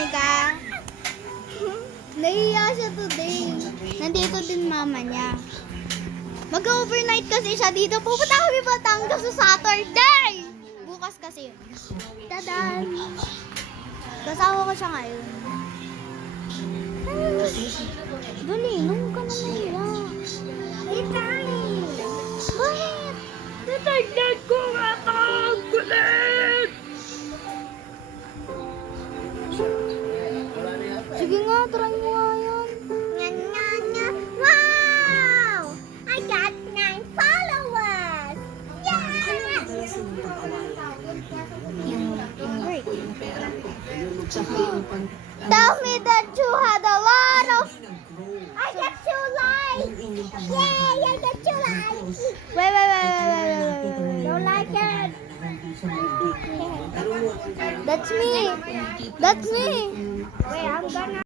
Monica. Nahiya siya today. Nandito din mama niya. Mag-overnight kasi siya dito. Pupunta kami Batangas sa Saturday! Bukas kasi yun. Tadan! Kasama ko siya ngayon. Dali, nung ka na nahiya. Itali! Bakit? Tatagnan ko nga ang kulit! Sige nga, try mo nga yan. Wow! I got 9 followers! Yeah! Great. Tell me that you had a lot of... I got 2 likes! Yay! I got 2 likes! Wait. Don't like it! That's me! That's me! Wait, I'm gonna...